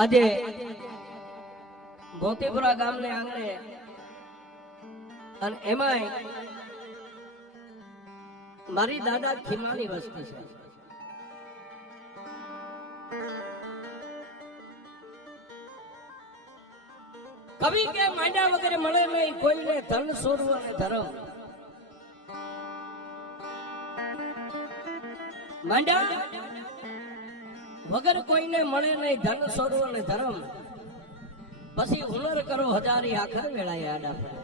આજે મોતીપુરા ગામને આંગણે અને એમાંય મારી દાદા ખીમાની વસ્તી છે. કવિ કે માંડ્યા વગેરે મળે નહીં કોઈને ધન સોરવ અને ધર્મ. માંડ્યા વગર કોઈને મળે નહીં ધન સોરવ અને ધર્મ. પછી હુનર કરો હજારી આખર વેળાએ આડા પડે.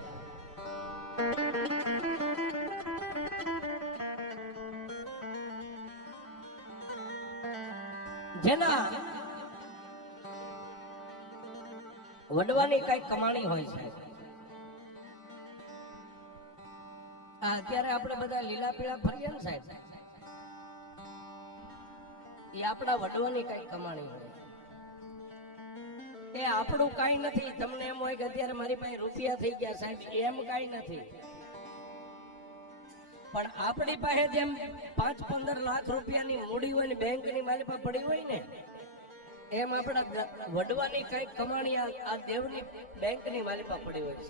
જેના વડવાની કઈ કમાણી હોય છે. અત્યારે આપણે બધા લીલા પીળા ફરીએ ને સાહેબ, એ આપણા વડવાની કઈ કમાણી હોય. એ આપણું કઈ નથી. તમને એમ હોય કે અત્યારે મારી પાસે રૂપિયા થઈ ગયા સાહેબ, એમ કઈ નથી. પણ આપણી પાસે જેમ 5-15 લાખ રૂપિયાની મૂડી હોય ને બેંકની મારી પાસે પડી હોય ને, એમ આપણા વડવાની કઈ કમાણી આ દેવની બેંકની મારી પાસે પડી હોય છે.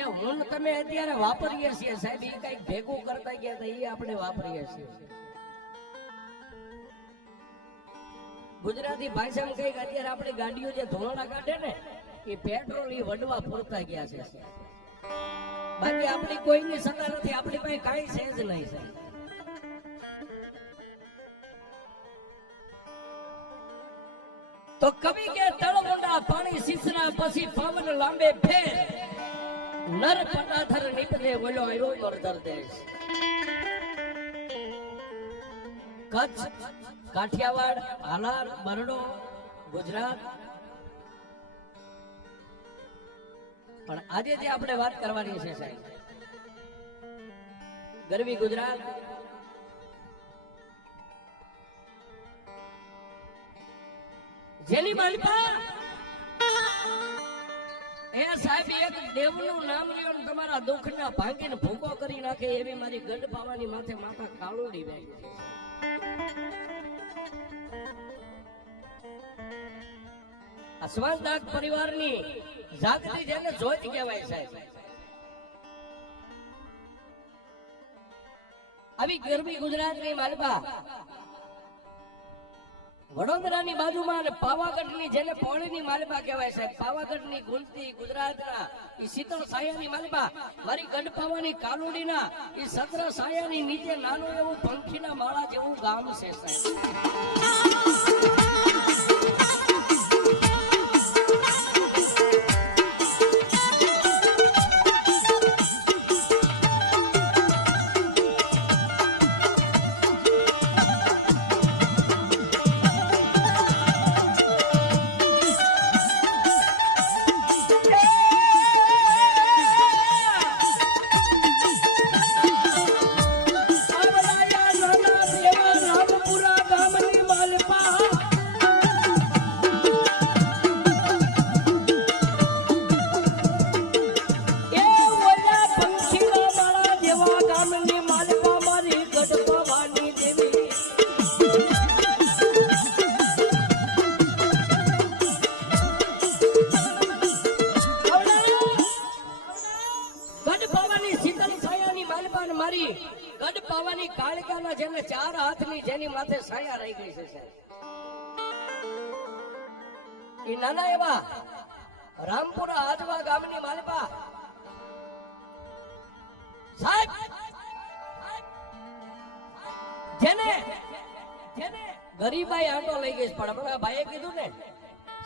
એ હું તમે અત્યારે વાપરીએ છીએ સાહેબ, એ કઈક ભેગું કરતા ગયા હતા, એ આપણે વાપરીએ છીએ. ગુજરાતી ભાષામાં કઈક અત્યારે આપણે ગાડીઓ જે ધોવાણા કાઢે ને, એ પેટ્રોલ એ વડવા પૂરતા ગયા છે. બાકી આપણી કોઈની સત્તા નથી, આપણી પાસે કઈ છે જ નહીં સાહેબ. તો કવિ કે તળવંડા પાણી સિસરા પછી પવન લાંબે ફેર, નર પટાથર નીપજે બોલો આવ્યો મરધર દેશ. કચ્છ, કાઠિયાવાડ, હાલાર, બરડો, ગુજરાત. પણ આજે જે આપણે વાત કરવાની છે સાહેબ, ગરવી ગુજરાત. જેની માલિકા એ સાહેબ એક દેવનું નામ લ્યો ને તમારા દુઃખના ભાંગીને ભૂકો કરી નાખે એવી મારી ગઢ પાવાની માથે માથા કાળુડી બેઠી. અશ્વાનદાગ પરિવારની જાગૃતિ જેને જોઈતી કહેવાય સાહેબ. આવી ગરબી ગુજરાતની માલપા વડોદરાની બાજુમાં અને પાવાગઢની જેને પોળીની માલપા કહેવાય સાહેબ. પાવાગઢની ગુલતી ગુજરાતના ઈ શીતળ સાયાની માલપા મારી ગઢ પાવાની કાલુડીના ઈ સત્ર સાયાની નીચે નાનું એવું પંખીના માળા જેવું ગામ છે સાહેબ. ગઢ પાવાની કાળિકાના જેને 4 હાથની જેની માથે સાયા રહી ગઈ છે સાહેબ. ઈ નાના એવા રામપુરા આજવા ગામની માલિપા સાહેબ, જેને ગરીબાઈ આંટો લઈ ગઈ. પણ અમારા ભાઈએ કીધું ને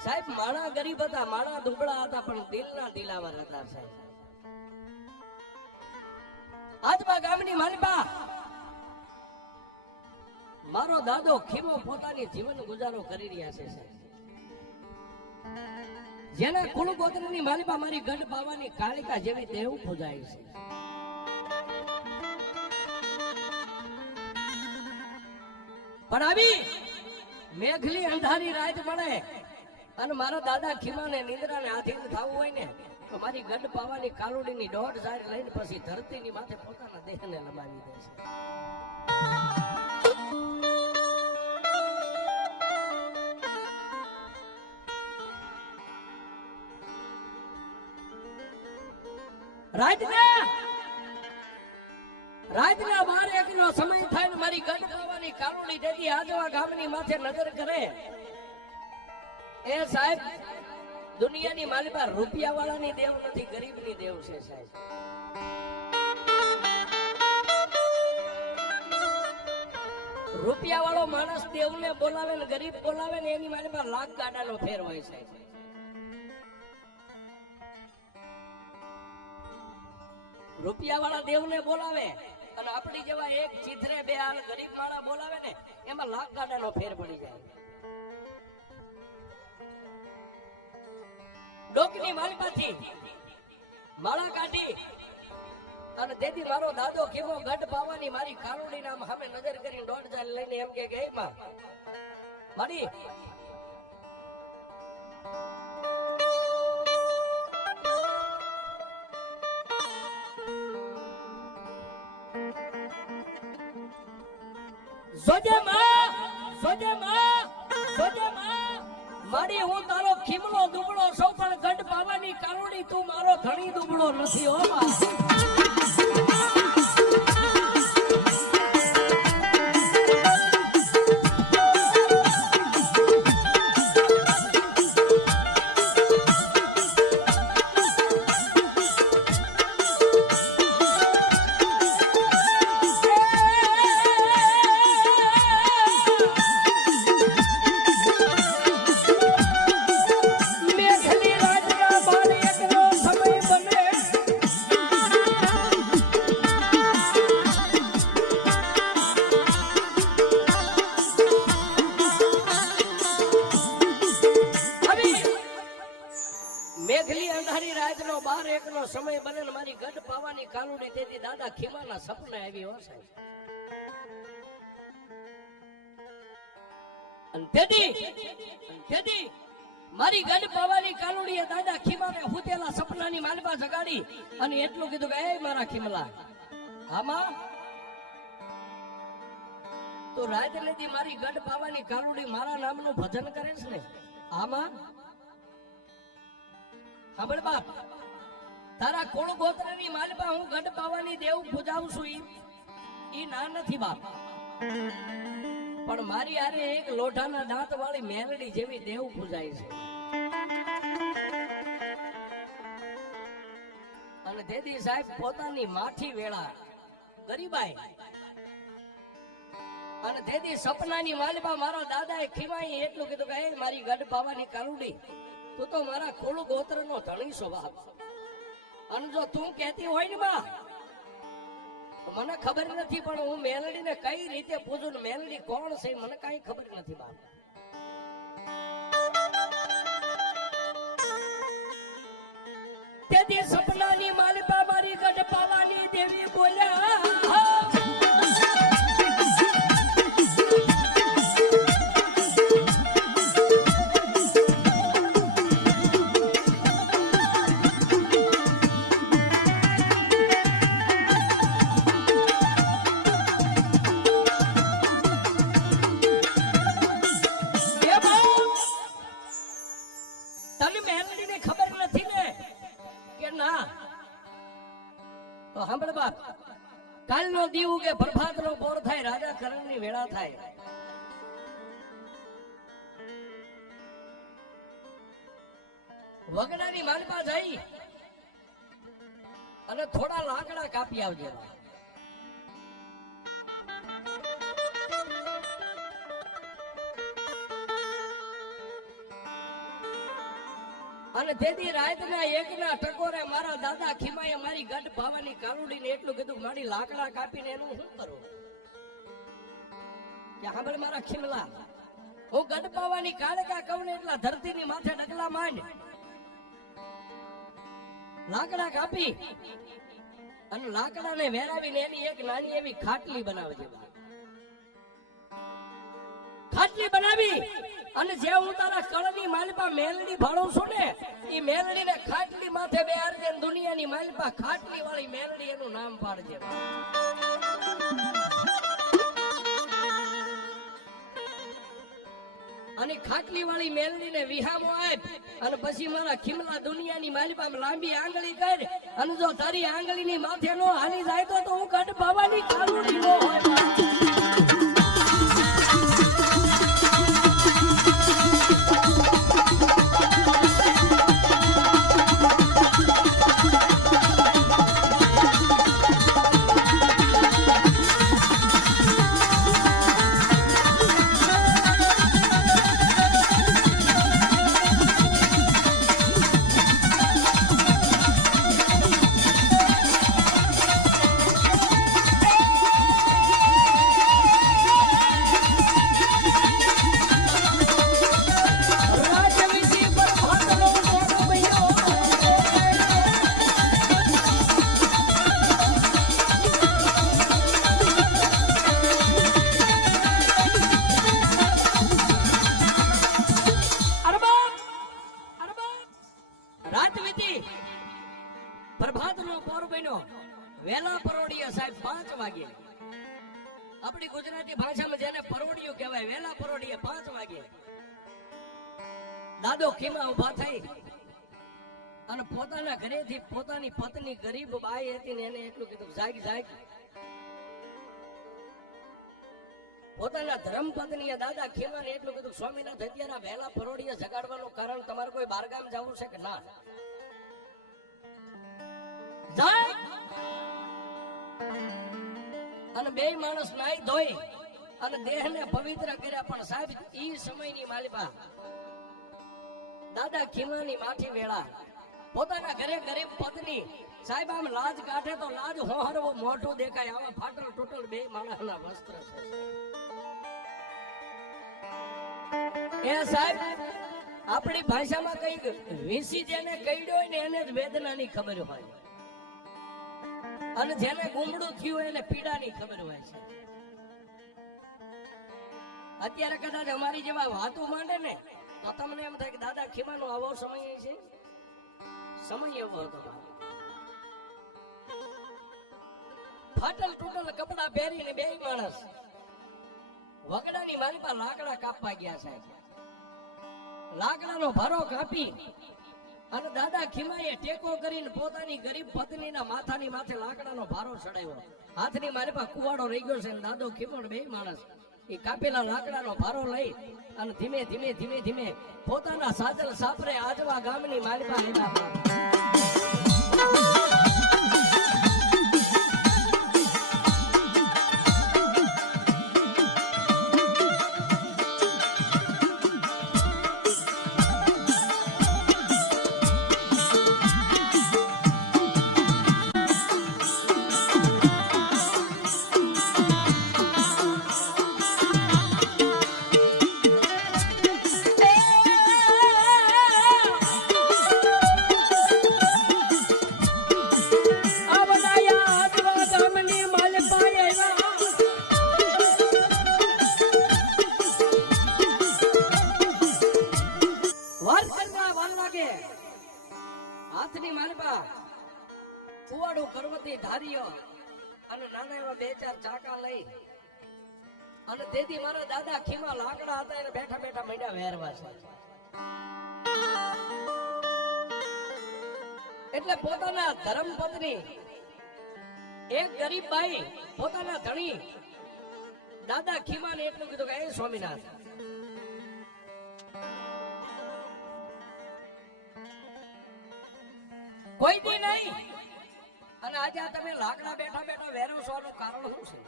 સાહેબ, માણા ગરીબ હતા, માણા દુબળા હતા, પણ દિલના દિલાવર હતા સાહેબ. આજવા ગામની માલિપા મારો દાદો ખીમો પોતાની જીવન ગુજારો કરી રહ્યા છે સાહેબ. જેના કુળ ગોત્રની માલિપા મારી ગઢ પાવાની કાળિકા જેવી દેવ પૂજાય છે. પણ આવી મેઘલી અંધારી રાત મળે અને મારા દાદા ખીમાને નિંદ્રાને આધીન થવું હોય ને, તો મારી ગઢ પાવાની કાલુડીની 1.5 ઝાડ લઈને પછી ધરતીની માથે પોતાના દેહને લમાવી દે છે. રાતના 12 નો સમય થાય ને મારી ગઢ પાવાની કાલુડી દેતી આજવા ગામની માથે નજર કરે એ સાહેબ દુનિયાની માલિકા રૂપિયા વાળાની દેવ નથી, ગરીબની દેવ છે સાહેબ. રૂપિયા વાળો માણસ દેવને બોલાવે ને ગરીબ બોલાવે ને એની માલિકા લાખ ગાડાનો ફેર હોય સાહેબ. રૂપિયા વાળા દેવને બોલાવે અને આપણી જેવા એક ચિત્રે બે હાલ ગરીબ માળા બોલાવે ને એમાં લાખ ગાડાનો ફેર પડી જાય. ડોકની માલિકાથી માળા કાઢી અને તેથી મારો દાદો કેવો ગઢ પાવાની મારી કાનુડી નામ સામે નજર કરી 1.5 ચાલ લઈને એમ કે માં મારી મારી હું તારો ખીમલો દુબળો સૌ પણ ગઢ પાવાની કાનુડી તું મારો ધણી દુબળો નથી હો બા. સમય બને ને મારી ગઢ પાવાની કાનુડી તેથી દાદા ખીમાના સપના આવી હો સાહેબ. તેથી મારી ગઢ પાવાની કાનુડીએ દાદા ખીમાને હુતેલા સપનાની માલપા જગાડી અને એટલું કીધું કે એ મારા ખીમલા આમાં તો રાત લેતી મારી ગઢ પાવાની કાનુડી મારા નામનું ભજન કરે છે ને આમાં સાંભળ બાપ તારા કોળ ગોત્રની માલપા હું ગઢ પાવાની દેવ પૂજાવું છું ઈ ના નથી બાપ, પણ મારી આરે એક લોઢાના દાંત વાળી મેલડી જેવી દેવ પૂજાય છે. અને દેદી સાહેબ પોતાની માઠી વેળા ગરીબાઈ અને દેદી સપનાની માલપા મારા દાદાએ ખીમાઈ એટલું કીધું કે મારી ગઢ પાવાની કાનુડી તું તો મારા કોળ ગોત્રનો ધણી છો બાપ. અને જો તું કહેતી હોય ને બા મને ખબર નથી પણ હું મેલડીને કઈ રીતે પૂછું ને મેલડી કોણ છે મને કઈ ખબર નથી બા. તેથી સપનાની માલિકા મારી ગઢ પાવાની દેવી બોલ્યા કાલનો દીવું કે પ્રભાતનો પોર થાય રાજા કરણની વેળા થાય. વગડાની માલપા જઈ અને થોડા લાકડા કાપી આવજે. અને તેથી રાતના એકના ટકોરે મારા દાદા ખીમાએ મારી ગઢ પાવાની કાનુડીને એટલું કીધું મારી લાકડા કાપીને એનું શું કરું કે સાંભળ મારા ખીમલા હું ગઢ પાવાની કાળકા કહું એટલા ધરતીની માથે ડગલા માંડ લાકડા કાપી અને લાકડાને વેરાવીને એની એક નાની એવી ખાટલી બનાવજે. ખાટલી બનાવી અને જે હું તારા કળની માલપા મેલડી ભાળું છું ને એ મેલડીને ખાટલી માથે બેહાડજે. દુનિયાની માલપા ખાટલી વાળી મેલડી એનું નામ પાડજે. અને ખાટલી વાળી મેલડી ને વિહામો આપ અને પછી મારા ખીમલા દુનિયાની માલિબામાં લાંબી આંગળી કર અને જો તારી આંગળીની માથે નો હાલી જાય તો હું ગઢ બાવાની કાલુડી નો હોય વેલા પરોડિયા સાહેબ 5 વાગે આપણી ગુજરાતી ભાષામાં જેને પરોડિયું કહેવાય વેલા પરોડિયા 5 વાગે દાદો ખીમા ઉભા થઈ અને પોતાના ઘરેથી પોતાની પત્ની ગરીબ બાઈ હતી ને એને એટલું કીધું જાગ જાગ પોતાના ધર્મ પત્નીએ દાદા ખીમાને એટલું કીધું સ્વામીનાથ અત્યારે વેલા પરોડિયા જગાડવાનું કારણ તમારે કોઈ બારગામ જવું છે કે ના જાય અને બે માણસ નાઈ ધોઈ અને દેહને પવિત્ર કર્યા પણ સાહેબ ઈ સમયની માલિકા દાદા ખીમાની માઠી વેળા પોતાના ઘરે ગરીબ પત્ની સાહેબ આમ લાજ કાઢે તો લાજ હોહરવો મોઢું દેખાય આવા ફાટલ ટોટલ બે માણસના વસ્ત્ર છે એ સાહેબ આપણી ભાષામાં કઈક વીસી જેને કઈડ્યો હોય ને એને જ વેદનાની ખબર હોય અને જેને ગુમડું થયું એને પીડાની ખબર હોય છે અત્યારે કદાચ અમારી જેવા વાતો માંડે ને તો તમને એમ થાય કે દાદા ખીમાનો આવો સમય છે સમય એવો હતો ફાટલ ટૂટલ કપડા પહેરીને બે માણસ વગડાની મારી પાસે લાકડા કાપવા ગયા સાહેબ લાકડાનો ભારો કાપી અને દાદા ખીમાએ ટેકો કરીને પોતાની ગરીબ પત્નીના માથાની માથે લાકડાનો ભારો ચડાવ્યો હાથની મારી પાસે કુવાડો રહી ગયો છે દાદો ખીમો બે માણસ એ કાપેલા લાકડાનો ભારો લઈ અને ધીમે ધીમે ધીમે ધીમે પોતાના સાજલ સાપરે આજવા ગામની મારી પાસે આવ્યા હાથની માલપા કુવાડું કરવતી ધાર્યો અને નાના એવા બે ચાર ચાકા લઈ અને તેથી મારા દાદા ખીમા લાકડા હતા એને બેઠા બેઠા મૈડા વેરવા છે એટલે પોતાના ધર્મ પત્ની એક ગરીબ બાઈ પોતાના ધણી દાદા ખીમાને એટલું કીધું કે એ સ્વામીનાથ કોઈ દી નહીં અને આજે તમે લાકડા બેઠા બેઠા વેરો છો એનું કારણ શું છે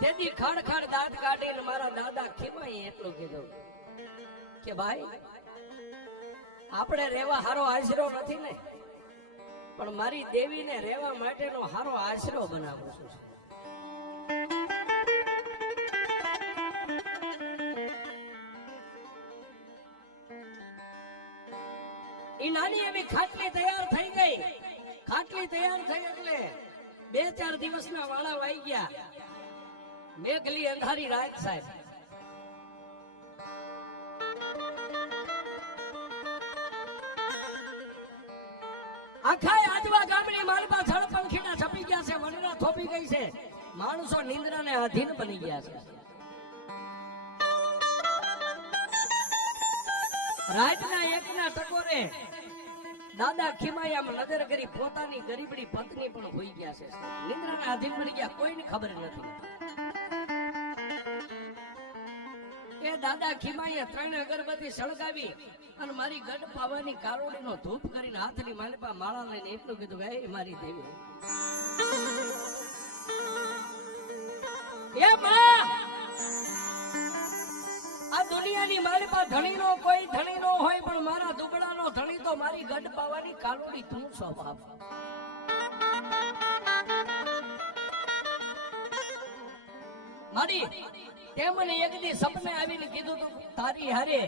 તેથી ખડ ખડ દાંત કાઢીને મારા દાદા ખીમાએ એટલું કીધું કે ભાઈ આપણે રેવા હારો આશરો નથી ને પણ મારી દેવીને રેવા માટેનો હારો આશરો બનાવું છું ઈ નાની એવી ખાટલી તૈયાર થઈ ગઈ ખાટલી તૈયાર થઈ એટલે 2-4 દિવસના વાળા વાઈ ગયા મેઘલી અંધારી રાત સાહેબ આખા આજવા ગામની માલપા છળ પંખીના છપી ગયા છે વનરા થોપી ગઈ છે માણસો નિંદ્રાને આધીન બની ગયા છે. રાતના એકના ટકોરે દાદા ખીમાયામાં નજર કરી પોતાની ગરીબડી પત્ની પણ હોઈ ગયા છે. નિંદ્રાના આધીન બની ગયા, કોઈને ખબર નથી. એ દાદા ખીમાએ 3 અગરબત્તી સળગાવી અને મારી ગઢ પાવાની કારોડીનો ધૂપ કરીને હાથની માલિપા માળા લઈને એટલું કીધું કે હે મારી દેવી, એ માં, આ દુનિયાની માલિપા ધણીનો કોઈ ધણી નો હોય, પણ મારા દુબળાનો ધણી તો મારી ગઢ પાવાની કારોડી તું છો બાપ. મારી તે મને એક દી સપને આવીને કીધું તું તારી હારે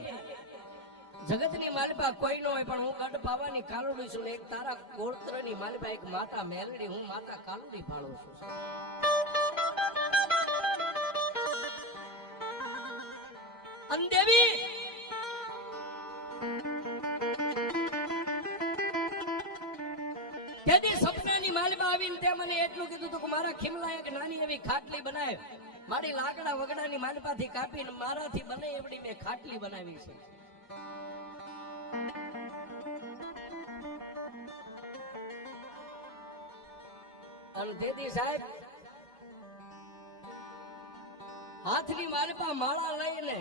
જગતની માલિપા કોઈ ન હોય, પણ હું ગઢ પાવાની કાલુડી છું. એક તારા ગોત્રની માલિપા એક માતા મેલડી, હું માતા કાલુડી પાડું છું. અંદેવી તેથી સપનાની માલિપા આવીને તે મને એટલું કીધું તું કે મારા ખીમલા એક નાની એવી ખાટલી બનાવ. મારી લાકડા વગડાની માલિપાથી કાપીને મારાથી બને એવડી મેં ખાટલી બનાવી છે. અને દેદી સાહેબ હાથની માલિપા માળા લઈને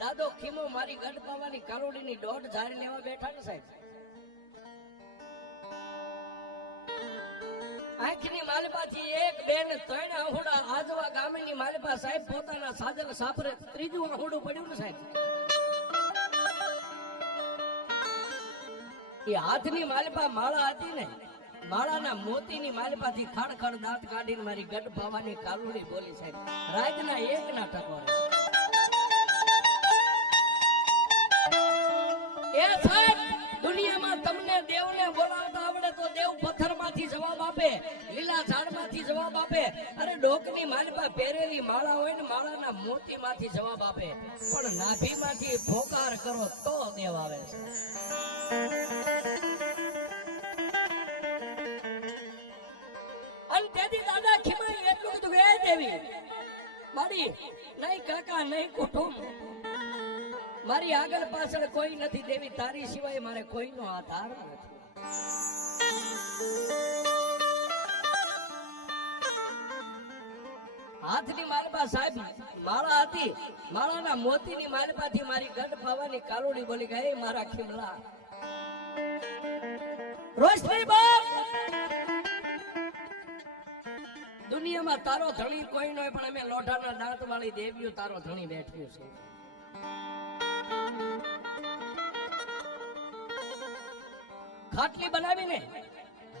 દાદો ખીમો મારી ગઢ પાવાની કારોડીની દોઢ ધારી લેવા બેઠા ને સાહેબ. આંખની માલિપાથી 1 2 ને 3 આહુડા આજવા ગામની માલિપા સાહેબ પોતાના સાજલ સાપરે 3જું આહુડું પડ્યું ને સાહેબ. એ હાથની માલિપા માળા હતી ને, માળાના મોતીની માલિપાથી ખડ ખડ દાંત કાઢીને મારી ગઢ પાવાની કાલુડી બોલી સાહેબ. રાતના 1 ના ટકોરે એ સાહેબ, દુનિયામાં તમને દેવને બોલાવતા આવડે તો દેવ પથ્થરમાંથી જવાબ આપે, લીલા ઝાડમાંથી જવાબ આપે. અરે ડોકની માલિપા પહેરેલી માળા હોય ને, માળાના મોતીમાંથી જવાબ આપે, પણ નાભીમાંથી પોકાર કરો તો દેવ આવે છે. અને તેથી દાદા ખીમાઈ એટલું કીધું કે દેવી મારી નહીં કાકા નહીં કુટુંબ, મારી આગળ પાછળ કોઈ નથી દેવી, તારી સિવાય મારે કોઈનો આધાર નથી. હાથની માલિપા સાહેબ માળા હતી, માળાના મોતીની માલિપાથી મારી ગઢ પાવાની કાલુડી બોલી ગઈ મારા ખીમલા રોશની બાપ, દુનિયામાં તારો ધણી કોઈ ન હોય, પણ અમે લોઢાના દાંત વાળી દેવીઓ તારો ધણી બેઠ્યું છે. ખાટલી બનાવીને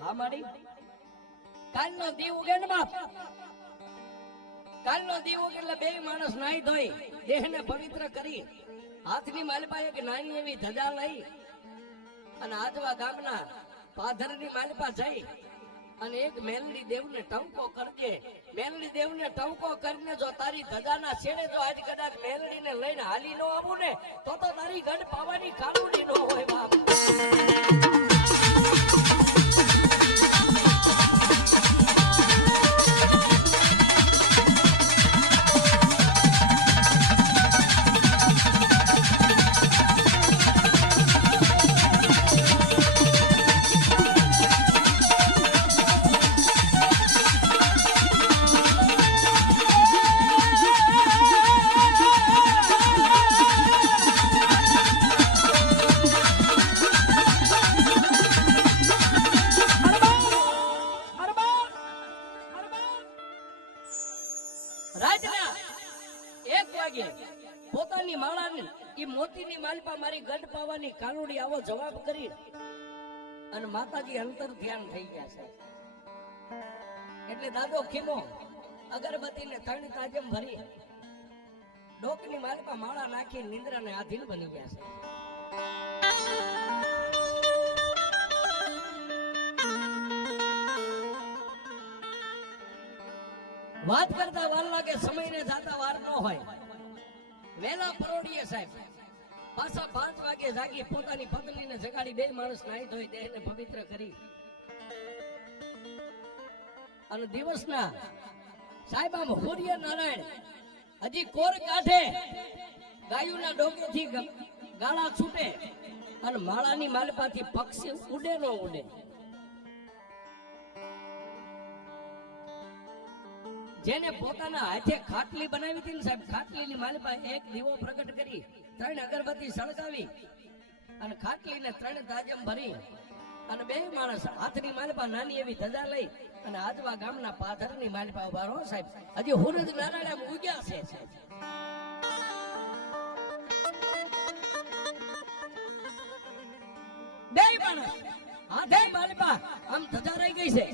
હા માડી કાલનો દી ઉગે ને બાપ, કાલનો દી ઉગે એટલે 2 માણસ નાહી ધોઈ દેહને પવિત્ર કરી હાથની માલિપા એક નાની એવી ધજા લઈ અને આજવા ગામના પાધરની માલિપા જઈ અને એક મેલડી દેવને ટંકો કરજે. મેલડી દેવને ટંકો કરીને જો તારી ધજાના છેડે જો આજ કદાચ મેલડીને લઈને હાલી નો આવું ને, તો તારી ગઢ પાવાની કાલુડી નો હોય બાપ. પોતાની માળાની ઈ મોતીની માલિપા મારી ગઢ પાવાની કાનુડી આવો જવાબ કરી અને માતાજી અંતર ધ્યાન થઈ ગયા છે. એટલે દાદો ખીમો અગરબત્તીને 3 તાજમ ભરી ડોકની માલિપા માળા નાખી નિંદ્રાને આધીન બની ગયા છે. વાત કરતા વાર લાગે, સમયને જાતા વાર ન હોય. વેલા પરોડીએ સાહેબ પાછા 5 વાગે જાગી પોતાની પત્નીને જગાડી 2 માણસ નાહી ધોઈ દેહને પવિત્ર કરી અને દિવસના સાહેબ આમ સૂર્ય નારાયણ હજી કોર કાઢે, ગાયુના ડોકેથી ગાળા છૂટે અને માળાની માલપાથી પક્ષી ઉડે ન ઉડે. જેને પોતાના હાથે ખાટલી બનાવી હતી ને સાહેબ, ખાટલીની માલપા એક દીવો પ્રગટ કરી, 3 અગરબત્તી સળગાવી અને ખાટલીને 3 તાજમ ભરી અને 2 માણસ હાથની માલપા નાની એવી ધજા લઈ અને આજવા ગામના પાથરની માલપા ઉભા રહો સાહેબ. હજી સૂરજ નારાયણ ઉગ્યા છે સાહેબ. બે માણસ હાથે માલપા આમ ધજા રહી ગઈ છે.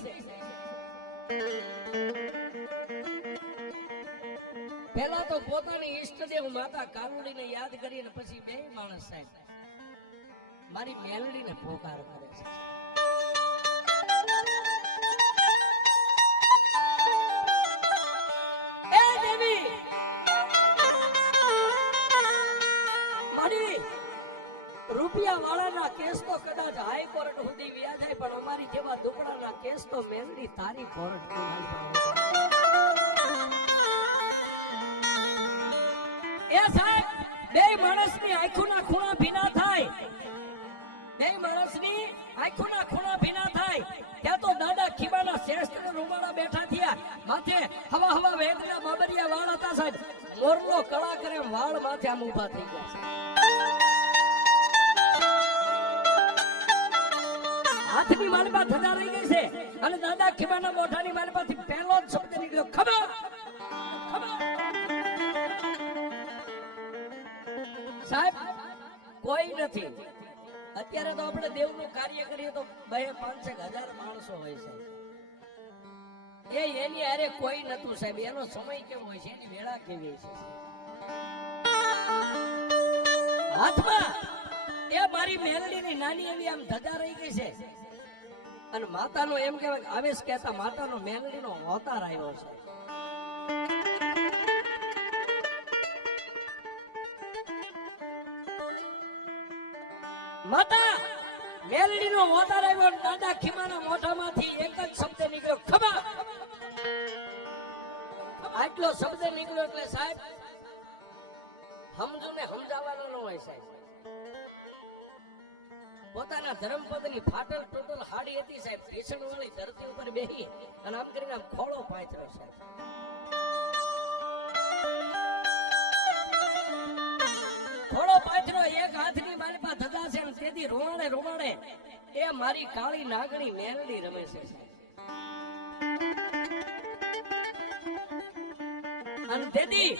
પહેલા તો પોતાની ઈષ્ટદેવ માતા કાનુડીને યાદ કરીને પછી 2 માણસ સાહેબ મારી મેલડીને પોકાર કરે છે. એ દેવી, મારી રૂપિયા વાળાના કેસ તો કદાચ હાઈકોર્ટ સુધી વ્યા જાય, પણ અમારી જેવા દુકડાના કેસ તો મેલડી તારી કોર્ટ એ સાહેબ. 2 માણસની આંખોના ખૂણા ભીના થાય, 2 માણસની આંખોના ખૂણા ભીના થાય ત્યાં તો દાદા ખીબાના શ્રેષ્ઠ રૂમાળા બેઠા થયા. માથે હવા હવા વેગના બાબરિયા વાળ હતા સાહેબ. મોરલો કળા કરે વાળ માથે આમ ઊભા થઈ ગયા. હાથની માલપા ધજા રહી ગઈ છે અને દાદા ખીબાના મોઢાની માલપાથી પહેલો જ શબ્દ નીકળ્યો, ખબર સાહેબ. કોઈ નથી. અત્યારે તો આપણે દેવનું કાર્ય કરીએ તો 200-500 માણસો હોય છે. એની હારે કોઈ નતું સાહેબ. એનો સમય કેવો હોય છે, એની વેળા કેવી છે. હાથમાં એ મારી મેલડીની નાની એવી આમ ધજા રહી ગઈ છે અને માતાનો એમ કહેવાય આવેશ કહેતા માતાનો મેલડીનો અવતાર આવ્યો છે. માતા મેલડીનો અવતાર આવ્યો. દાદા ખીમાના મોઢામાંથી એક જ શબ્દ નીકળ્યો, ખબર. આટલો શબ્દ નીકળ્યો એટલે સાહેબ સમજુ ને સમજાવવાનો ન હોય સાહેબ. પોતાના ધર્મપદની ફાટલ ટોટલ હાડી હતી સાહેબ. ભીષણ વાળી ધરતી ઉપર બેહી અને આમ કરીને આમ ખોળો પાથર્યો સાહેબ. ખોળો પાથર્યો, એક હાથની માલપા ધજા છે અને તેથી રોવાડે રોવાડે એ મારી કાળી નાગણી મેલડી રમે છે સાહેબ. અને તેથી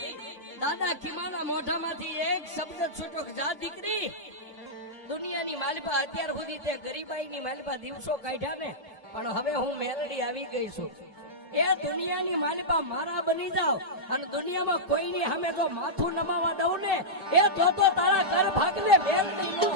દાદા ખીમાના મોઢામાંથી એક શબ્દ છૂટ્યો, જા દીકરી. દુનિયાની માલપા અત્યાર સુધી તે ગરીબાઈની માલપા દિવસો કાઢ્યા ને, પણ હવે હું મેલડી આવી ગઈ છું. એ દુનિયાની માલપા મારા બની જાવ અને દુનિયામાં કોઈની સામે જો માથું નમાવા દઉં ને એ તો તારા કર ભાગને મેલડી નો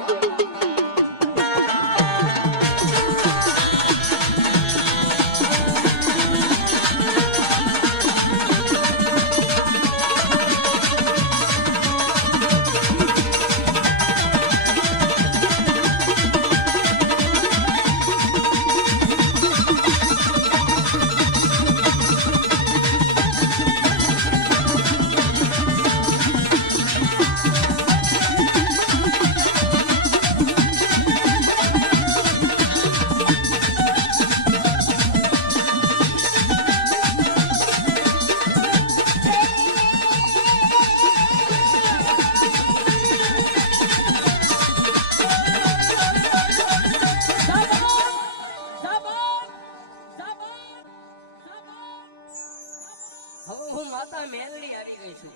મેલડી આવી ગઈ છું.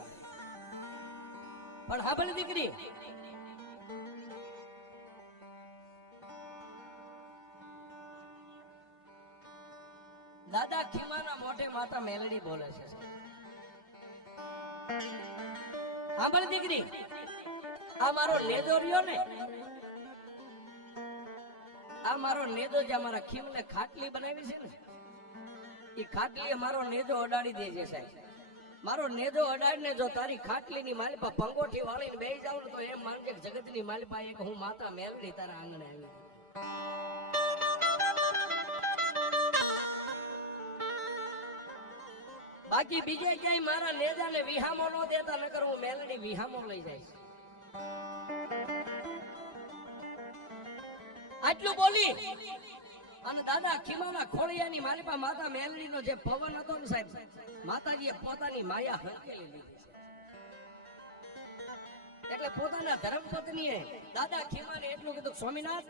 પણ હા ભલે દીકરી, દાદા ખીમાના મોઢે માતા મેલડી બોલે છે. હા ભલે દીકરી, આ મારો નેજો રહ્યો ને, આ મારો નેજો જે અમારા ખીમને ખાટલી બનાવી છે ને, એ ખાટલી મારો નેજો અડાડી દે છે સાહેબ. મારો નેજો અડાડીને જો તારી ખાટલીની માલપા પંગોઠી વાળીને બેસી જાવ ને તો એમ માનજે જગતની માલપા એક હું માતા મેલડી તારા આંગણે આવી. બાકી બીજે ક્યાંય મારા નેજાને વિહામો ન દેતા, નકર હું મેલડી વિહામો લઈ જઈશ. આટલું બોલી અને દાદા ખીમાના ખોળિયાની માલિપા માતા મેલડીનો જે પવન હતો ને સાહેબ, માતાજીએ પોતાની માયા હંકેલી લીધી છે. એટલે પોતાના ધર્મપત્નીએ દાદા ખીમાને એટલું કીધું, સ્વામિનાથ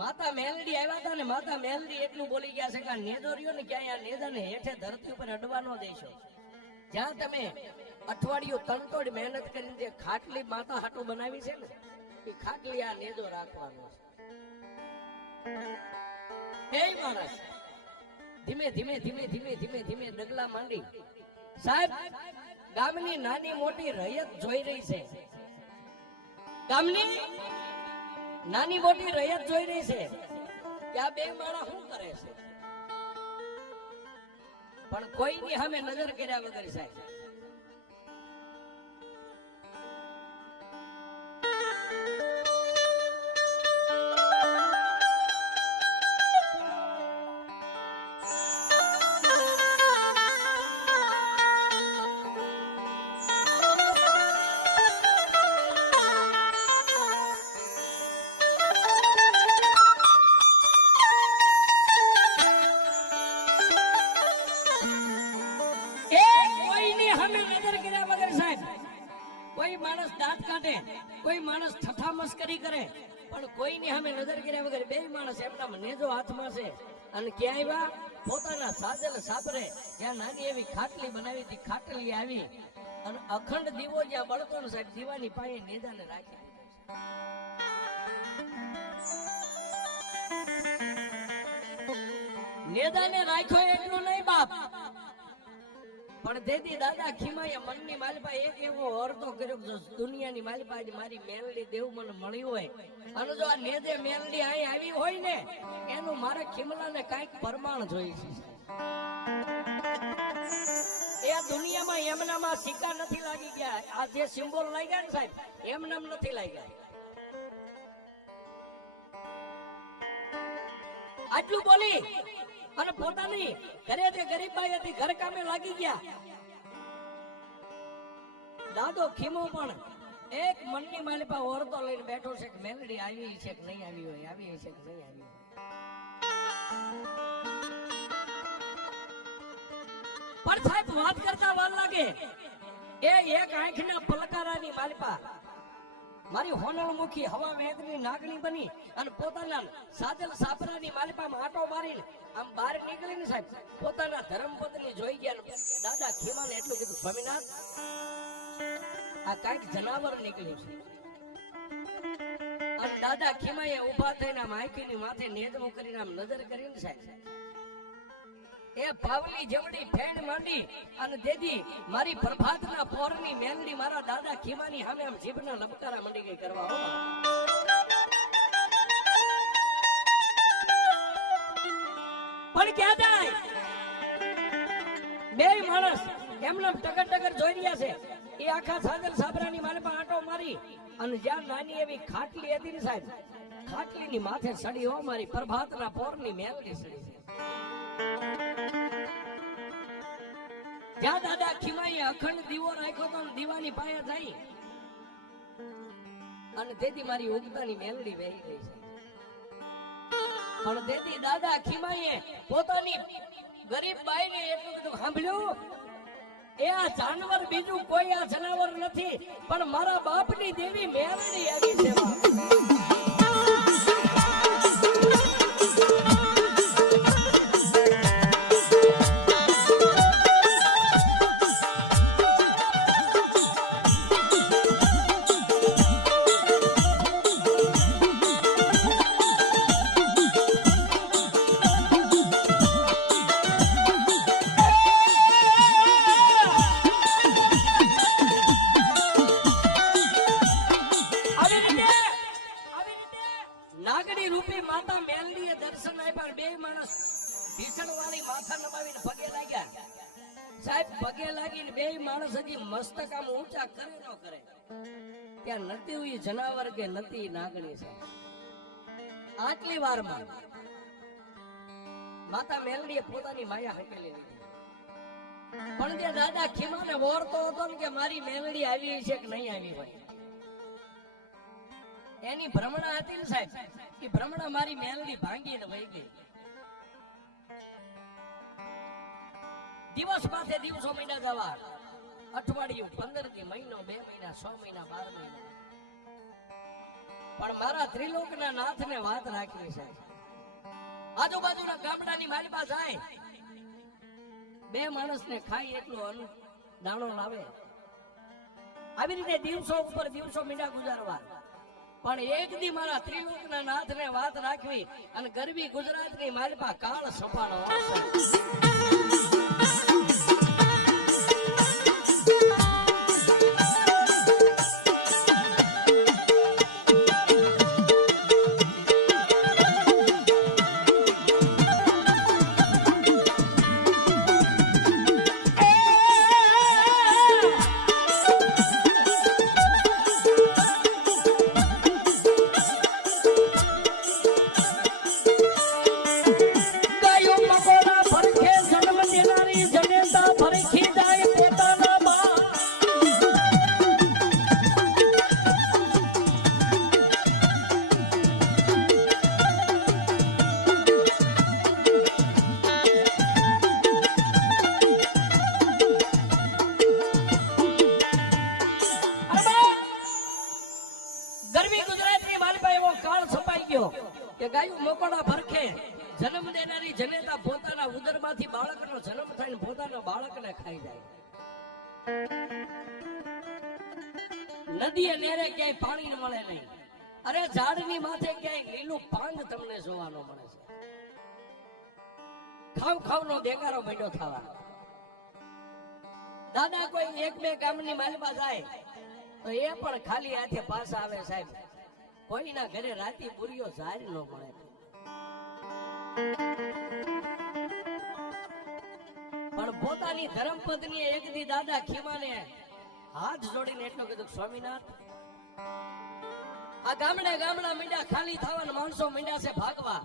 માતા મેલડી આવ્યા હતા ને માતા મેલડી એટલું બોલી ગયા છે કે નેજો રહ્યો ને ક્યાંય આ નેજાને હેઠે ધરતી ઉપર અડવા ન દેશો. જ્યાં તમે અઠવાડિયું તનતોડ મહેનત કરીને જે ખાટલી માતા હાટું બનાવી છે ને, એ ખાટલી આ નેજો રાખવાનો છે. એ માણસ ધીમે ધીમે ધીમે ધીમે ધીમે ધીમે ડગલા માંડી સાહેબ ગામની નાની મોટી રયત જોઈ રહી છે. ગામની નાની મોટી રયત જોઈ રહી છે કે આ બે માણસ શું કરે છે, પણ કોઈની સામે નજર કર્યા વગર સાહેબ કોઈ માણસ દાંત કાઢે, કોઈ માણસ ઠઠા મસ્કરી કરે, પણ કોઈની સામે નજર કર્યા વગર બે માણસ એમના નેજો હાથમાં છે અને ક્યાંય વા પોતાના સાજલ સાપરે જ્યાં નાની એવી ખાટલી બનાવી હતી, ખાટલી આવી અને અખંડ દીવો જ્યાં બળતો ને સાહેબ દીવાની પાસે નેજાને રાખી. નેજાને રાખ્યો એટલું નહીં બાપ, પણ દેદી દાદા ખીમાએ મનની માલિપા એક એવો અર્થો કર્યો કે દુનિયાની માલિપા આજે મારી મેલડી દેવ મને મળી હોય અને જો આ નેજે મેલડી અહીં આવી હોય ને એનું મારે ખીમલાને કાંઈક પ્રમાણ જોઈ છે. એ દુનિયામાં એમનામાં સિક્કા નથી લાગી ગયા, આ જે સિમ્બોલ લાગ્યા ને સાહેબ એમનામ નથી લાગ્યા. આટલું બોલી અને પોતાની ઘરે જે ગરીબ બાઈ હતી ઘર કામે લાગી ગયા. દાદો ખીમો પણ એક મનની માલિપા ઓરતો લઈને બેઠો છે કે મેલડી આવી છે કે નહીં આવી હોય, આવી છે કે નહીં આવી હોય. પણ સાહેબ વાત કરતા વાર લાગે એ એક આંખના પલકારાની માલિપા મારી હોનળમુખી હવા વેગની નાગણી બની અને પોતાના સાજલ સાપરાની માલિપામાં આટો મારીને આમ બહાર નીકળીને સાહેબ પોતાના ધર્મપત્ની જોઈ ગયા. દાદા ખીમાને એટલું કીધું, સ્વામિનાથ આ કાંઈક જનાવર નીકળ્યું છે. અને દાદા ખીમાએ ઉભા થઈને આમ આંખીની માથે નેજમું કરીને આમ નજર કરીને સાહેબ એ પાવલી જેવડી ફેણ માંડી અને દેદી મારી પ્રભાતના પોરની મેલડી મારા દાદા ખીમાની સામે આમ જીભના લબકારા મંડી ગઈ કરવા. પણ ક્યાં જાય બે માણસ એમના ટકર ટકર જોઈ રહ્યા છે. એ આખા સાગર સાબરાની માલપા આંટો મારી અને જ્યાં નાની એવી ખાટલી હતી ને સાહેબ ખાટલીની માથે સડી હો મારી પ્રભાતના પોરની મેલડી સડી છે. જ્યાં દાદા ખીમાએ અખંડ દીવો રાખ્યો તો દીવાની પાસે જાય અને તેથી મારી ઉગતાની મેલડી વહી ગઈ છે. પણ તેથી દાદા ખીમાએ પોતાની ગરીબ બાઈને એટલું બધું સાંભળ્યું, એ આ જાનવર બીજું કોઈ આ જનાવર નથી પણ મારા બાપની દેવી મેલડી આવી છે. નાગડી રૂપી માતા મેલડીએ દર્શન આપ્યા. બે માણસ ભીષણ વાળી માથા નમાવીને પગે લાગ્યા. સાહેબ પગે લાગીને બે માણસ હજી મસ્તક આમ ઊંચા કરે ન કરે ત્યાં નથી હોય જનાવર કે નથી નાગડી છે. આટલી વારમાં માતા મેલડીએ પોતાની માયા હકેલી લીધી પણ જે દાદા ખીમાને વોરતો હતો ને કે મારી મેલડી આવી છે કે નહીં આવી હોય, એની ભ્રમણા હતી ને સાહેબ, એ ભ્રમણા મારી મેલડી ભાંગીને વહી ગઈ. દિવસ પાસે દિવસો મહિના જવા, અઠવાડિયું, 15 દી, મહિનો, 2 મહિના, 6 મહિના, 12 મહિના, પણ મારા ત્રિલોકના નાથને વાત રાખવી છે. આજુબાજુના ગામડાની માલિપા જાય, 2 માણસને ખાય એટલું અન્ન દાણો લાવે. આવી રીતે દિવસો ઉપર દિવસો મહિના ગુજારવા, પણ એક દી મારા ત્રિલોકના નાથને વાત રાખવી અને ગરવી ગુજરાતની માલિપા કાળ સફાળો આવશે. કે ગાયું મોકોડા ભરખે જન્મ દેનારી જનેતા પોતાના ઉદરમાંથી બાળકનો જન્મ થઈને પોતાના બાળકને ખાઈ જાય. નદીએ નેરે ક્યાંય પાણી ન મળે નહીં. અરે ઝાડની માથે ક્યાંય લીલું પાંદ તમને જોવાનો મળે છે. ખાવ ખાવનો દેકારો માંડ્યો થવા. દાદા કોઈ 1-2 ગામની માલમાં જાય તો એ પણ ખાલી હાથે પાછા આવે સાહેબ. કોઈના ઘરે રાતી પૂરીઓ ઝાડ ન મળે. પણ પોતાની ધર્મપત્નીએ એક દી દાદા ખીમાને હાથ જોડીને એટલું કીધું, સ્વામિનાથ, આ ગામડા મીંડા ખાલી થવાના માણસો મીંડા છે ભાગવા.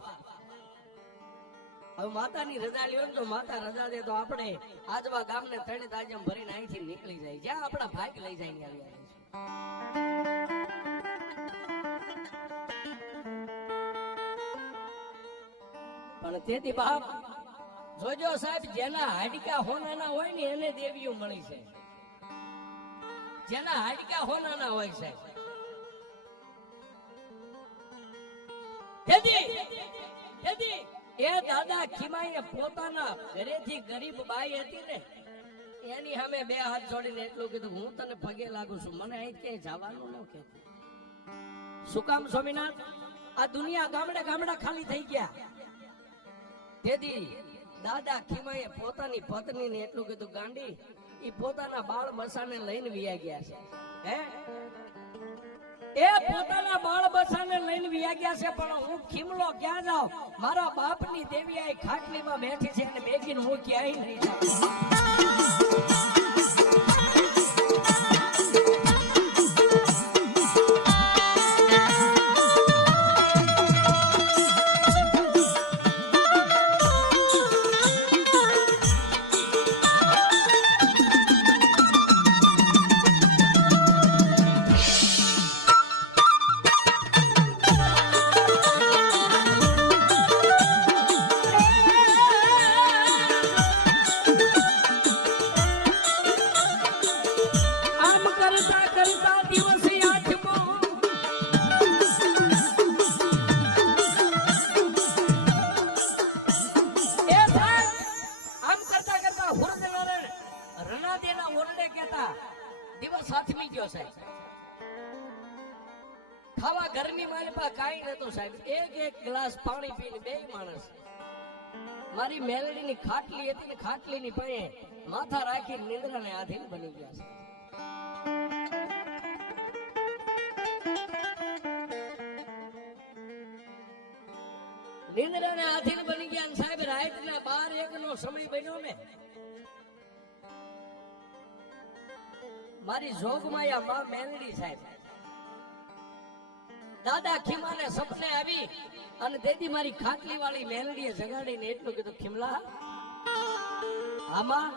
હવે માતાની રજા લ્યો, જો માતા રજા દે તો આપણે આજવા ગામને 3 તાજમ ભરીને અહીંથી નીકળી જાય, જ્યાં આપણા ભાગ લઈ જાય આવી. પણ તેથી બાપ જોજો સાહેબ, જેના હાડકા હોનાના હોય ને એને દેવીઓ મળી છે. જેના હાડકા હોનાના હોય છે એ દાદા ખીમાઈએ પોતાના ઘરેથી ગરીબ બાઈ હતી ને એની સામે 2 હાથ જોડીને એટલું કીધું, હું તને પગે લાગુ છું, મને અહીં ક્યાંય જવાનું ન કહેતી. શું કામ સ્વામિનાથ? આ દુનિયા ગામડા ખાલી થઈ ગયા. તેથી દાદા ખીમાએ પોતાની પત્નીને એટલું કીધું, ગાંડી, ઈ પોતાના બાળ બસાને લઈને વિયા ગયા છે. એ પોતાના બાળ બસાને લઈને વિયા ગયા છે, પણ હું ખીમલો ક્યાં જાઉં? મારા બાપની દેવી આ ખાટલીમાં બેઠી છે અને બેગીને હું ક્યાંય નહીં જાઉં. દિવસ હાથમી ગયો સાહેબ. ખાવા ઘરની મારી પાસે કાંઈ નતો સાહેબ. એક ગ્લાસ પાણી પીને 2 માણસ મારી મેલડીની ખાટલી હતી ને ખાટલીની પાસે માથા રાખી નિંદ્રાને આધીન બની ગયા છે. નિંદ્રાને આધીન બની ગયા સાહેબ. રાતના 12-1 નો સમય બન્યો ને મારી જોગમાયા માં મેલડી સાહેબ દાદા ખીમાને સપને આવી અને તેથી મારી ખાટલી વાળી મેલડીએ જગાડીને એટલું કીધું, ખીમલા, આમાં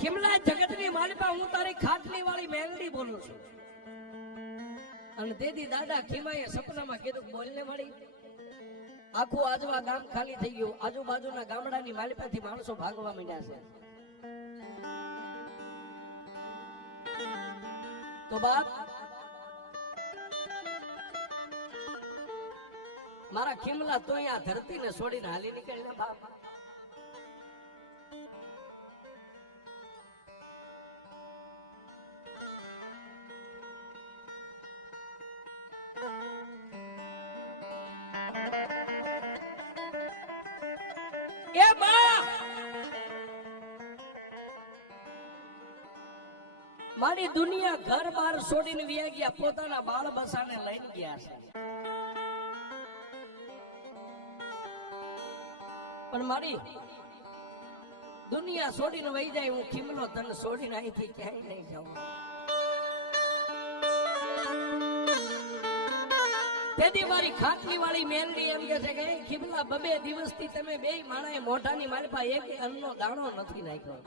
ખીમલા જગતની માલિપા હું તારી ખાટલી વાળી મેલડી બોલું છું. અને તેથી દાદા ખીમાએ સપનામાં કીધું બોલને મળી. આખું આજવા ગામ ખાલી થઈ ગયું. આજુબાજુના ગામડાની માલિપાથી માણસો ભાગવા માંડ્યા છે. તો બાપ મારા ખીમલા તો આ ધરતીને છોડીને હાલી નીકળ્યા બાપ. એ બા મારી દુનિયા ઘર બાર છોડીને વ્યા ગયા, પોતાના બાળ બસાને લઈને ગયા છે. પણ મારી દુનિયા છોડીને વહી જાય, હું ખીમલો તને છોડીને અહીંથી ક્યાંય નહીં જાઉં. તેથી મારી ખાટલી વાળી મેલડી એમ કે છે કે ખીમલા બબે દિવસથી તમે બે માણાએ મોઢાની મારી પાસે એક અન્નનો દાણો નથી નાખ્યો.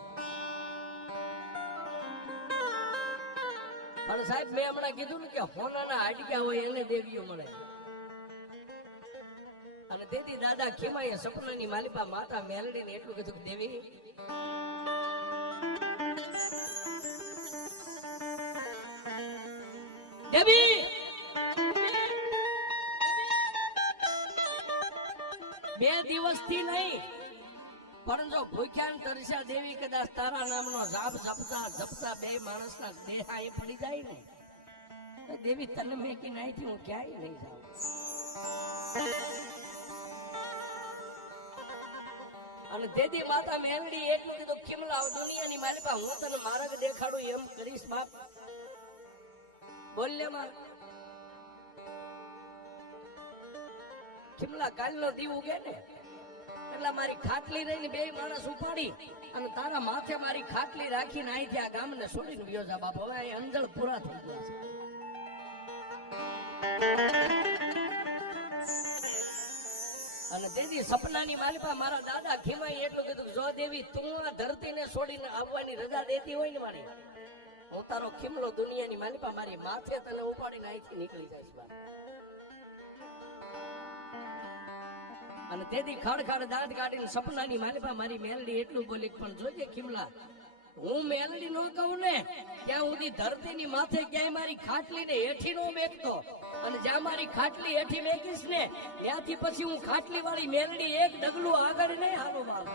પણ સાહેબ મેં હમણાં કીધું ને કે હોનાના હાડક્યા હોય એને દેવીઓ મળે. અને તેથી દાદા ખીમાએ સપનાની માલિપા માતા મેલડીને એટલું કીધું કે દેવી દેવી બે દિવસથી નહીં પણ જો ભૂખ્યા ને તરસ્યા દેવી કદાચ તારા નામનો જાપ જપતા જપતા બે માણસના દેહ એ પડી જાય ને તો દેવી તને મેકી નાખી હું ક્યાંય નહીં જાઉં. અને દેદી માતા મેલડી એટલું કીધું ખીમલા દુનિયાની માલિપા હું તને માર્ગ દેખાડું એમ કરીશ બાપ. બોલ્યા માં ખીમલા કાલનો દીવ ઉગે ને એટલે મારી ખાટલી રહીને બે માણસ ઉપાડી અને તારા માથે મારી ખાટલી રાખીને અહીંથી આ ગામને છોડીને ગયો જા બાપ. હવે અહીં અંજળ પૂરા થઈ ગયા છે. અને દેદી સપનાની માલિપા મારા દાદા ખીમાએ એટલું કીધું જો દેવી તું આ ધરતીને છોડીને આવવાની રજા દેતી હોય ને મારી હું તારો ખીમલો દુનિયાની માલિપા મારી માથે તને ઉપાડીને અહીંથી નીકળી જઈશ બાપ. અને તેથી ખડખડ દાંત કાઢીને સપનાની માલિપા મારી મેલડી એટલું બોલી પણ જોજે ખીમલા હું મેલડી નો કહું ને ત્યાં સુધી ધરતીની માથે ક્યાંય મારી ખાટલીને હેઠી નો મેકતો. અને જ્યાં મારી ખાટલી હેઠી મેકીશ ને ત્યાંથી પછી હું ખાટલી વાળી મેલડી એક ડગલું આગળ નહીં હાલો બાપ.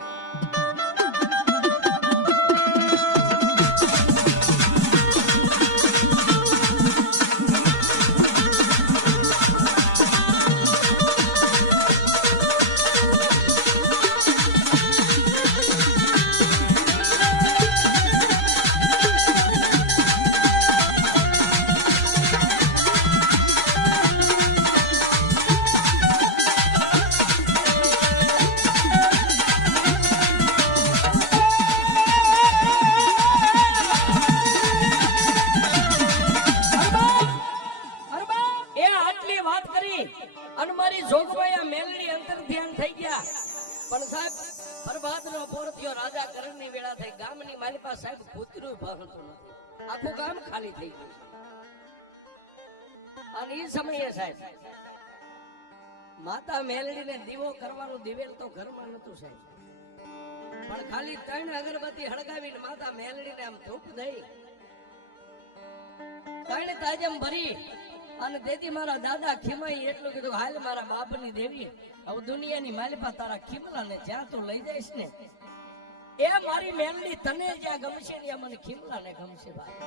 આખું ગામ ખાલી થઈ ગયું. અને એ સમયે સાહેબ માતા મેલડીને દીવો કરવાનું દિવેલ તો ઘરમાં નતું સાહેબ, પણ ખાલી 3 અગરબત્તી હળગાવીને માતા મેલડીને આમ ધૂપ દઈ 3 તાજમ ભરી અને તેથી મારા દાદા ખીમાઈ એટલું કીધું હાલ મારા બાપની દેવી હવે દુનિયાની માલિપા તારા ખીમલાને જ્યાં તું લઈ જઈશ ને એ મારી મેલડી તને જ્યાં ગમશે ને મને ખીમલાને ગમશે ભાઈ.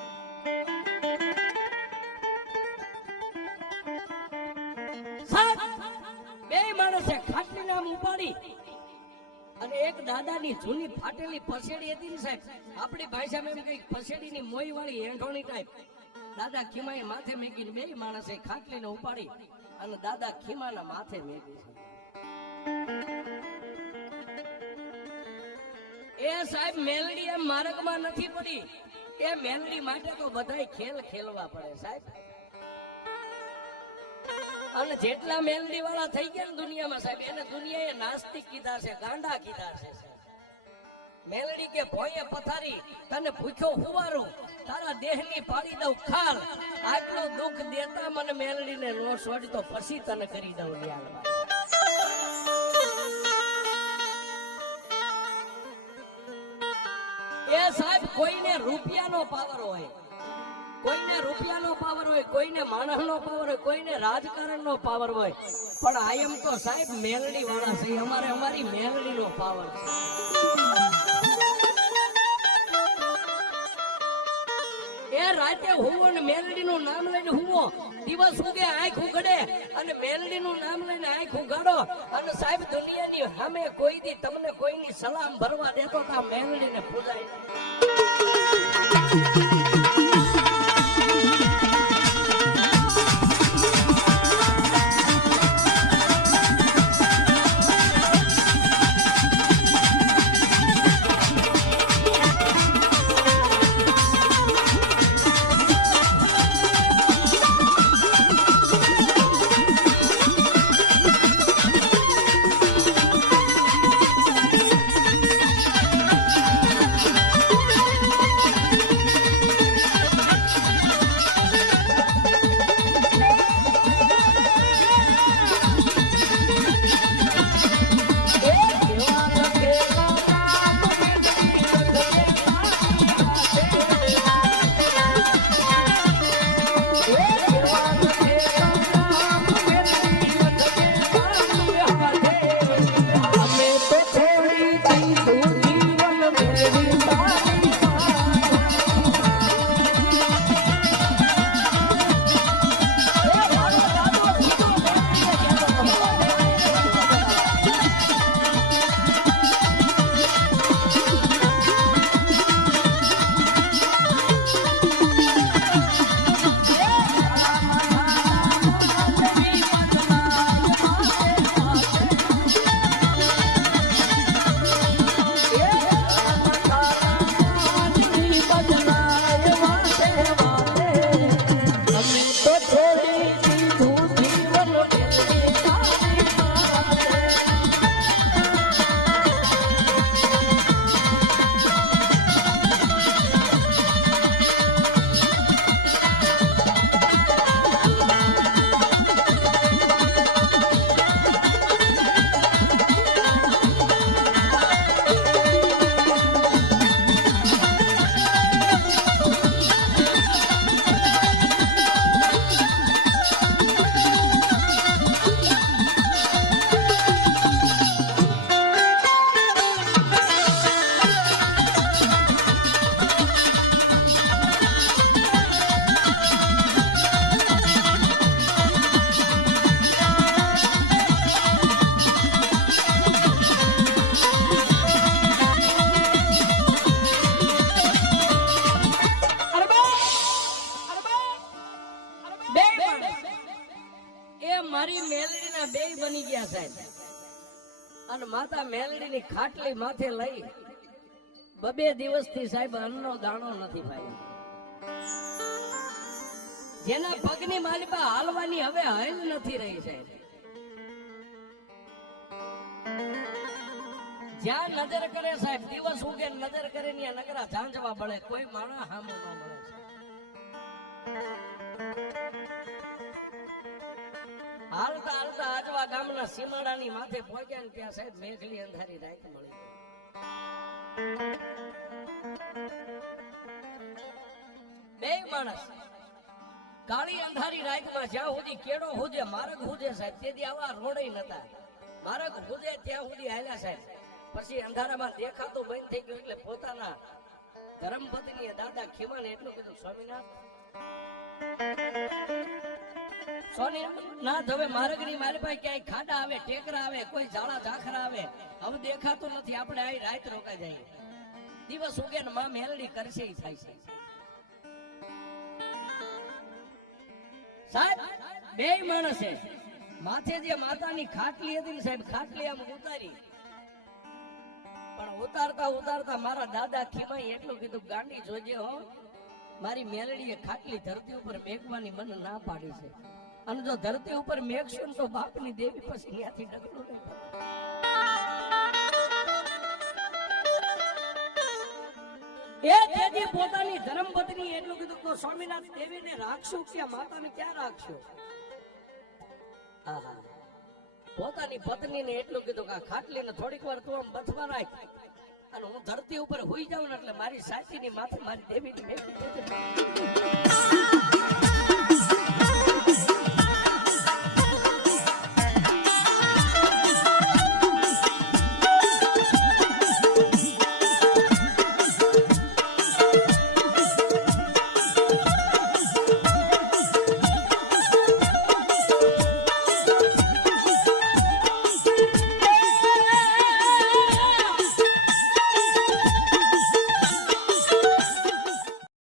બે માણસે ખાટલી નામ ઉપાડી અને એક દાદાની જૂની ફાટેલી પસેડી હતી ને સાહેબ આપણી ભાષામાં એમ કઈ પસેડીની મોઈ વાળી હેઠોણી ટાઈપ દાદા ખીમાએ માથે મેકીને બે માણસે ખાટલીને ઉપાડી અને દાદા ખીમાના માથે મેકી છે. એ સાહેબ મેલડી એમ માર્ગમાં નથી પડી, એ મેલડી માટે તો બધાય ખેલ ખેલવા પડે સાહેબ. અને જેટલા મેલડી વાળા થઈ ગયા ને દુનિયામાં સાહેબ એને દુનિયાએ નાસ્તિક કીધા છે, ગાંડા કીધા છે. મેલડી કે ભોંયે પથારી તને ભૂખ્યો હુવારું તારા દેહની પાડી દઉં ખાલ આટલું દુઃખ દેતા મને મેલડીને નો છોડી તો પછી તને કરી દઉં લ્યાલમાં એ સાહેબ કોઈને રૂપિયાનો પાવર હોય કોઈને રૂપિયાનો પાવર હોય કોઈને માણસનો પાવર હોય કોઈને રાજકારણનો પાવર હોય પણ આયમ તો સાહેબ મેલડી વાળા છે અમારી મેલડીનો પાવર છે એ રાતે હુવો ને મેલડીનું નામ લઈને હુવો દિવસ ઉગે આંખ ઉઘડે અને મેલડીનું નામ લઈને આંખ ઉઘાડો અને સાહેબ દુનિયાની સામે કોઈ દી તમને કોઈની સલામ ભરવા દેતો તો આ મેલડીને પૂજાય અને માતા મેલડીની ખાટલી માથે લઈ બબે દિવસથી સાહેબ અન્નનો દાણો નથી પાયો જેના પગની માલિપા હાલવાની હવે હલ નથી રહી છે જ્યાં નજર કરે સાહેબ દિવસ ઉગે નજર કરે ને નગરા ઝાંઝવા બળે કોઈ માણસ હામો ન મળે હાલતા હાલતા આજવા ગામના સીમાડાની માથે પહોંચ્યા ને ત્યાં સાહેબ મેઘલી અંધારી રાત મળી બે માણસ કાળી અંધારી રાતમાં જ્યાં સુધી કેડો હુજે માર્ગ હુજે સાહેબ તેથી આવા રોડે નતા માર્ગ હુજે ત્યાં સુધી હાલ્યા સાહેબ પછી અંધારામાં દેખાતું બંધ થઈ ગયું એટલે પોતાના ધર્મપત્ની દાદા ખીમાને એટલું કીધું સ્વામિનાથ સોનીનાથ હવે માર્ગની મારી પાસે ક્યાંય ખાડા આવે ટેકરા આવે કોઈ ઝાડા ઝાખરા આવે હવે દેખાતું નથી આપણે આ રાત રોકાઈ જઈએ દિવસ ઉગે ને માં મેલડી કરશે થાય છે સાહેબ બે માણસે માથે જે માતાની ખાટલી હતી ને સાહેબ ખાટલી આમ ઉતારી પણ ઉતારતા ઉતારતા મારા દાદા ખીમાઈ એટલું કીધું ગાંડી જોજે હો મારી મેલડીએ ખાટલી ધરતી ઉપર મેકવાની મને ના પાડી છે અને જો ધરતી ઉપર મેકશું તો બાપની દેવી પછી ત્યાંથી ડગલું નહીં એ તેથી પોતાની ધર્મપત્ની એટલું કીધું તો સ્વામિનાથ દેવીને રાખશું કે માતાને ક્યાં રાખશું? આહા. પોતાની પત્નીને એટલું કીધું કે ખાટલીને થોડીક વાર તું આમ બથવા રાખ અને હું ધરતી ઉપર હોઈ જાઉં ને એટલે મારી સાચીની માથે મારી દેવીની બેઠી